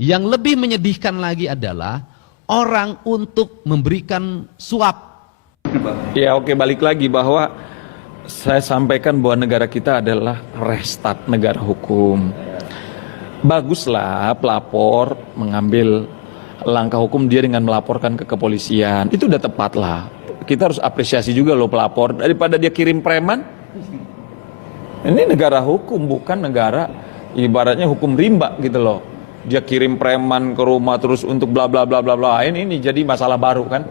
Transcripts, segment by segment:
Yang lebih menyedihkan lagi adalah orang untuk memberikan suap. Ya oke, balik lagi bahwa saya sampaikan bahwa negara kita adalah restart negara hukum. Baguslah pelapor mengambil langkah hukum dia dengan melaporkan ke kepolisian. Itu udah tepat lah. Kita harus apresiasi juga loh pelapor. Daripada dia kirim preman. Ini negara hukum, bukan negara ibaratnya hukum rimba gitu loh. Dia kirim preman ke rumah terus untuk bla bla bla bla bla. Ini jadi masalah baru kan.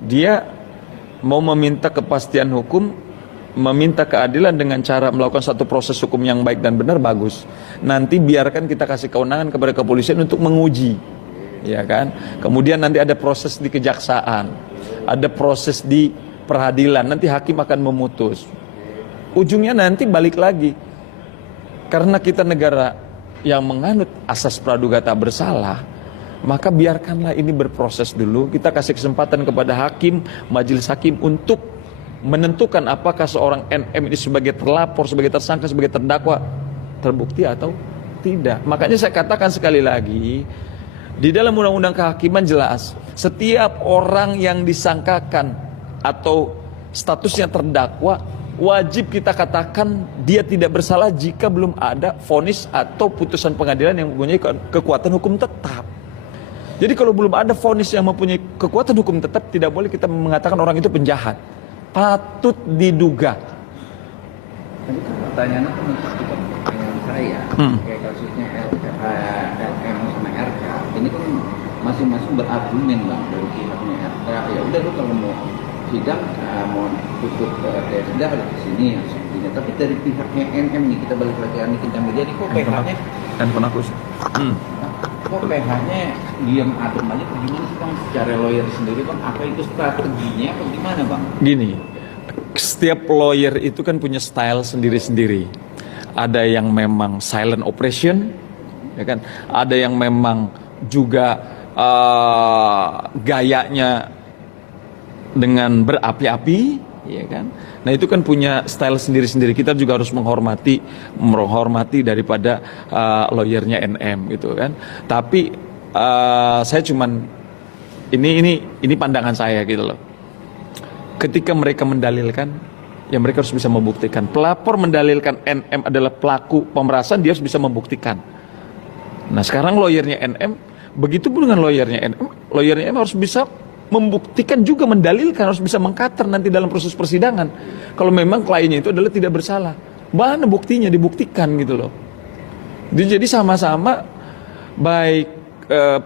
Dia mau meminta kepastian hukum, meminta keadilan dengan cara melakukan satu proses hukum yang baik dan benar, bagus. Nanti biarkan kita kasih kewenangan kepada kepolisian untuk menguji, ya kan. Kemudian nanti ada proses di kejaksaan, ada proses di peradilan, nanti hakim akan memutus. Ujungnya nanti balik lagi, karena kita negara yang menganut asas praduga tak bersalah, maka biarkanlah ini berproses dulu. Kita kasih kesempatan kepada hakim, majelis hakim untuk menentukan apakah seorang NM ini sebagai terlapor, sebagai tersangka, sebagai terdakwa terbukti atau tidak. Makanya saya katakan sekali lagi, di dalam undang-undang kehakiman jelas, setiap orang yang disangkakan atau statusnya terdakwa, wajib kita katakan dia tidak bersalah jika belum ada vonis atau putusan pengadilan yang mempunyai kekuatan hukum tetap. Jadi kalau belum ada vonis yang mempunyai kekuatan hukum tetap, tidak boleh kita mengatakan orang itu penjahat. Patut diduga. Tadi kan pertanyaannya kan untuk pertanyaan saya, kayak kasusnya LM sama RK, ini kan masing-masing berargumen bang dari pihaknya RK. Ya udah lu kalau mau sidang mau tutup sidang ada di sini sepertinya. Tapi dari pihaknya NM nih, kita balik lagi Anikin Damajani, kok PH-nya Handphone aku sih. kok PH-nya diam adem aja, gimana sih bang secara lawyer sendiri bang? Apa itu strateginya atau gimana bang? Gini, setiap lawyer itu kan punya style sendiri-sendiri. Ada yang memang silent operation, ya kan? Ada yang memang juga gayanya dengan berapi-api, ya kan? Nah itu kan punya style sendiri-sendiri. Kita juga harus menghormati daripada lawyernya NM gitu kan. Tapi saya cuman ini pandangan saya gitu loh. Ketika mereka mendalilkan, ya mereka harus bisa membuktikan. Pelapor mendalilkan NM adalah pelaku pemerasan, dia harus bisa membuktikan. Nah sekarang lawyernya NM, begitu pun dengan lawyernya NM harus bisa membuktikan juga, mendalilkan, harus bisa mengkater nanti dalam proses persidangan. Kalau memang kliennya itu adalah tidak bersalah, mana buktinya, dibuktikan gitu loh. Jadi sama-sama baik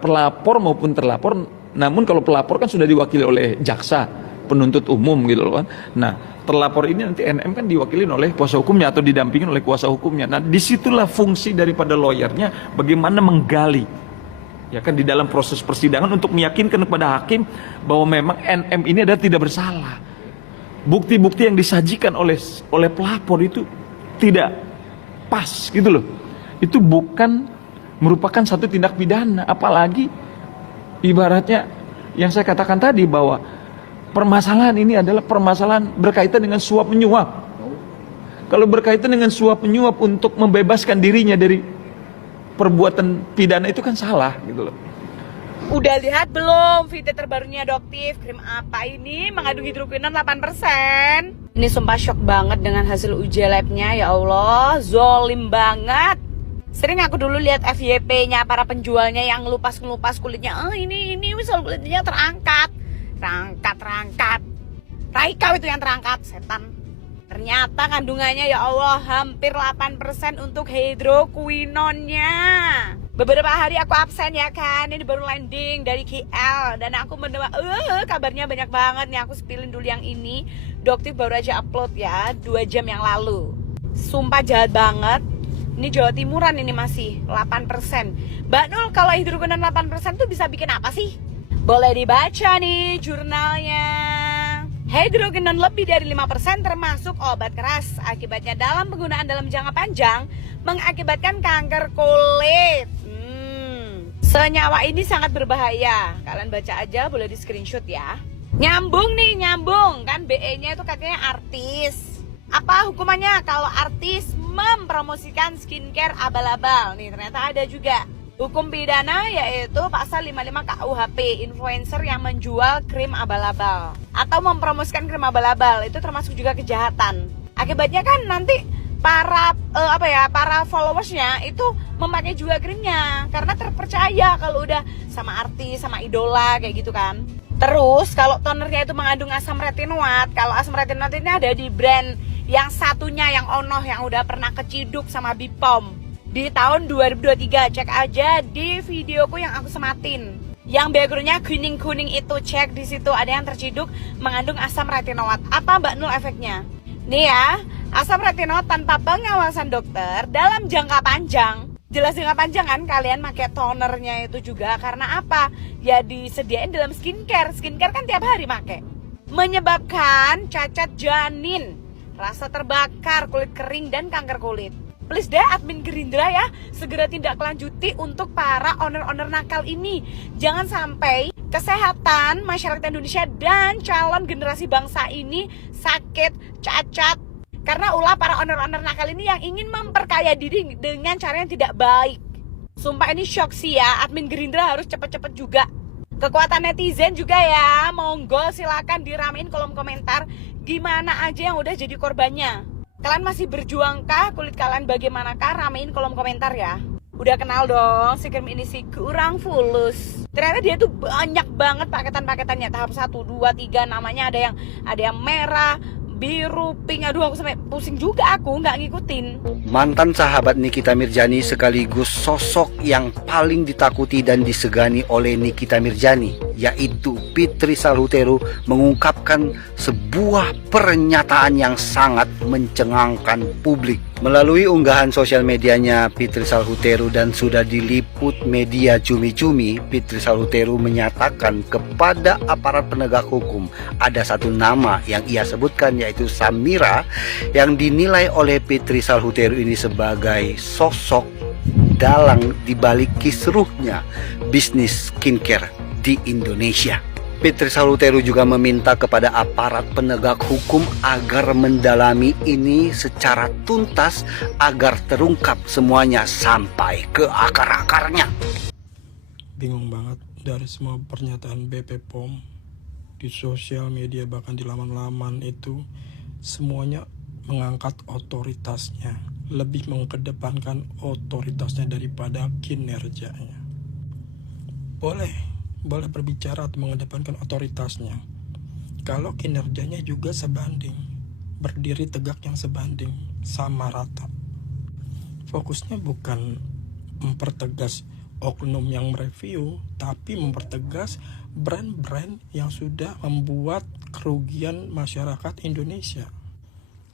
pelapor maupun terlapor. Namun kalau pelapor kan sudah diwakili oleh jaksa penuntut umum gitu loh kan. Nah terlapor ini nanti NM kan diwakili oleh kuasa hukumnya atau didampingin oleh kuasa hukumnya. Nah disitulah fungsi daripada lawyernya, bagaimana menggali, ya kan, di dalam proses persidangan untuk meyakinkan kepada hakim bahwa memang NM ini adalah tidak bersalah. Bukti-bukti yang disajikan oleh pelapor itu tidak pas gitu loh. Itu bukan merupakan satu tindak pidana, apalagi ibaratnya yang saya katakan tadi bahwa permasalahan ini adalah permasalahan berkaitan dengan suap menyuap. Kalau berkaitan dengan suap menyuap untuk membebaskan dirinya dari perbuatan pidana itu kan salah gitu loh. Udah lihat belum video terbarunya Doktif? Krim apa ini? Mengandung hidrokinon 8%. Ini sumpah shock banget dengan hasil uji labnya. Ya Allah, zolim banget. Sering aku dulu lihat FYP-nya para penjualnya yang ngelupas kulitnya. Ini misal kulitnya terangkat. Raika itu yang terangkat, setan. Ternyata kandungannya ya Allah hampir 8% untuk hidroquinonnya. Beberapa hari aku absen ya kan, ini baru landing dari KL dan aku mendengar kabarnya banyak banget nih. Aku spillin dulu yang ini. Doktif baru aja upload ya 2 jam yang lalu. Sumpah jahat banget. Ini Jawa Timuran ini masih 8%. Mbak Nul, kalau hidroquinon 8% tuh bisa bikin apa sih? Boleh dibaca nih jurnalnya. Hidroquinon lebih dari 5% termasuk obat keras. Akibatnya dalam penggunaan dalam jangka panjang mengakibatkan kanker kulit. Senyawa ini sangat berbahaya. Kalian baca aja, boleh di screenshot ya. Nyambung kan BE-nya itu katanya artis. Apa hukumannya kalau artis mempromosikan skincare abal-abal? Nih ternyata ada juga. Hukum pidana yaitu pasal 55 KUHP, influencer yang menjual krim abal-abal atau mempromosikan krim abal-abal, itu termasuk juga kejahatan. Akibatnya kan nanti para para followersnya itu memakai juga krimnya karena terpercaya kalau udah sama artis, sama idola kayak gitu kan. Terus kalau tonernya itu mengandung asam retinoat, kalau asam retinoat ini ada di brand yang satunya yang Ono yang udah pernah keciduk sama Bepom di tahun 2023, cek aja di videoku yang aku sematin. Yang backgroundnya kuning-kuning itu, cek di situ ada yang terciduk mengandung asam retinoat. Apa Mbak Nul efeknya? Nih ya, asam retinoat tanpa pengawasan dokter dalam jangka panjang. Jelas jangka panjang kan kalian pakai tonernya itu juga karena apa? Ya disediain dalam skincare. Skincare kan tiap hari pakai. Menyebabkan cacat janin, rasa terbakar, kulit kering dan kanker kulit. Please deh admin Gerindra ya, segera tindak lanjuti untuk para owner-owner nakal ini. Jangan sampai kesehatan masyarakat Indonesia dan calon generasi bangsa ini sakit, cacat karena ulah para owner-owner nakal ini yang ingin memperkaya diri dengan cara yang tidak baik. Sumpah ini shock sih ya, admin Gerindra harus cepet-cepet juga. Kekuatan netizen juga ya, monggo silakan diramein kolom komentar gimana aja yang udah jadi korbannya. Kalian masih berjuangkah? Kulit kalian bagaimanakah? Ramein kolom komentar ya. Udah kenal dong si krim ini si kurang fulus. Ternyata dia tuh banyak banget paketan-paketannya. Tahap 1, 2, 3 namanya ada yang merah, biru, pink. Aduh aku sampai pusing juga, aku nggak ngikutin. Mantan sahabat Nikita Mirzani sekaligus sosok yang paling ditakuti dan disegani oleh Nikita Mirzani, yaitu Fitri Salhuteru, mengungkapkan sebuah pernyataan yang sangat mencengangkan publik. Melalui unggahan sosial medianya Fitri Salhuteru dan sudah diliput media cumi-cumi, Fitri Salhuteru menyatakan kepada aparat penegak hukum ada satu nama yang ia sebutkan, yaitu Samira, yang dinilai oleh Fitri Salhuteru ini sebagai sosok dalang dibalik kisruhnya bisnis skincare di Indonesia. Fitri Salhuteru juga meminta kepada aparat penegak hukum agar mendalami ini secara tuntas agar terungkap semuanya sampai ke akar-akarnya. Bingung banget dari semua pernyataan BP POM di sosial media, bahkan di laman-laman itu semuanya mengangkat otoritasnya, lebih mengedepankan otoritasnya daripada kinerjanya. Boleh berbicara atau mengedepankan otoritasnya kalau kinerjanya juga sebanding, berdiri tegak yang sebanding, sama rata. Fokusnya bukan mempertegas oknum yang mereview, tapi mempertegas brand-brand yang sudah membuat kerugian masyarakat Indonesia.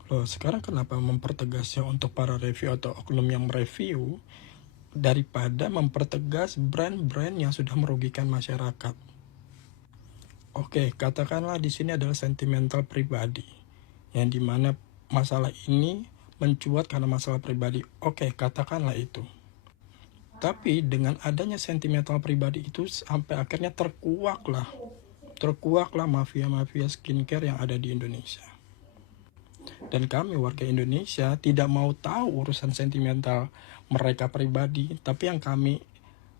Loh, sekarang kenapa mempertegasnya untuk para review atau oknum yang mereview daripada mempertegas brand-brand yang sudah merugikan masyarakat? Oke, katakanlah di sini adalah sentimental pribadi, yang dimana masalah ini mencuat karena masalah pribadi. Oke, katakanlah itu. Tapi dengan adanya sentimental pribadi itu sampai akhirnya terkuaklah mafia-mafia skincare yang ada di Indonesia. Dan kami warga Indonesia tidak mau tahu urusan sentimental mereka pribadi, tapi yang kami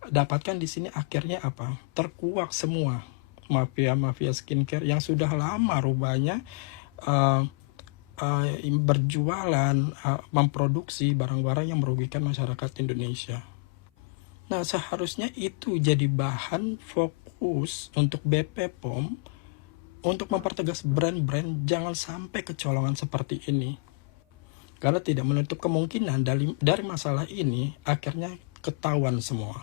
dapatkan di sini akhirnya apa? Terkuak semua mafia-mafia skincare yang sudah lama rupanya berjualan, memproduksi barang-barang yang merugikan masyarakat Indonesia. Nah, seharusnya itu jadi bahan fokus untuk BP POM untuk mempertegas brand-brand jangan sampai kecolongan seperti ini. Karena tidak menutup kemungkinan dari masalah ini akhirnya ketahuan semua.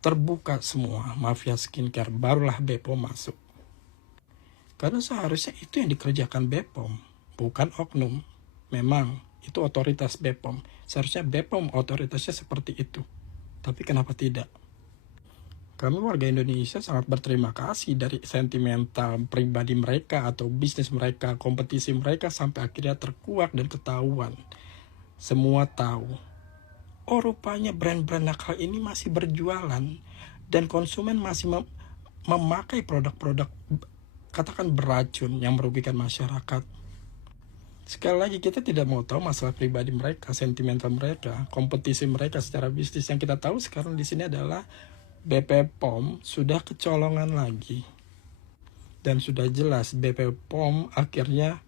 Terbuka semua mafia skincare, barulah BPOM masuk. Karena seharusnya itu yang dikerjakan BPOM, bukan oknum. Memang itu otoritas BPOM. Seharusnya BPOM otoritasnya seperti itu. Tapi kenapa tidak? Kami warga Indonesia sangat berterima kasih dari sentimental pribadi mereka atau bisnis mereka, kompetisi mereka sampai akhirnya terkuak dan ketahuan. Semua tahu. Oh, rupanya brand-brand nakal ini masih berjualan dan konsumen masih memakai produk-produk katakan beracun yang merugikan masyarakat. Sekali lagi, kita tidak mau tahu masalah pribadi mereka, sentimental mereka, kompetisi mereka secara bisnis. Yang kita tahu sekarang di sini adalah BP POM sudah kecolongan lagi. Dan sudah jelas BP POM akhirnya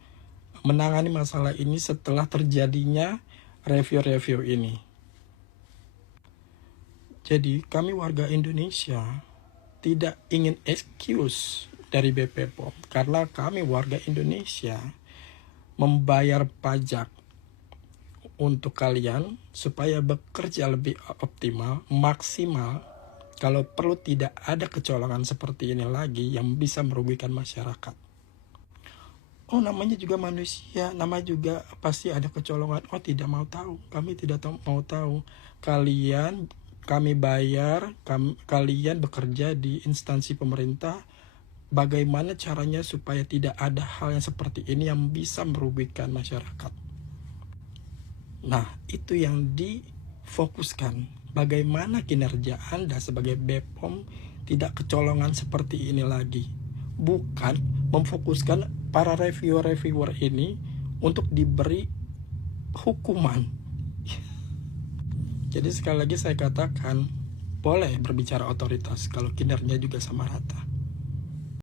menangani masalah ini setelah terjadinya review-review ini. Jadi kami warga Indonesia tidak ingin excuse dari BP POM, karena kami warga Indonesia membayar pajak untuk kalian supaya bekerja lebih optimal, maksimal. Kalau perlu tidak ada kecolongan seperti ini lagi yang bisa merugikan masyarakat. Oh, namanya juga manusia, nama juga pasti ada kecolongan. Oh, tidak mau tahu, kami tidak mau tahu. Kami bayar, kalian bekerja di instansi pemerintah. Bagaimana caranya supaya tidak ada hal yang seperti ini yang bisa merugikan masyarakat? Nah, itu yang difokuskan. Bagaimana kinerja Anda sebagai BPOM tidak kecolongan seperti ini lagi. Bukan memfokuskan para reviewer ini untuk diberi hukuman. Jadi sekali lagi saya katakan, boleh berbicara otoritas kalau kinerja juga sama rata.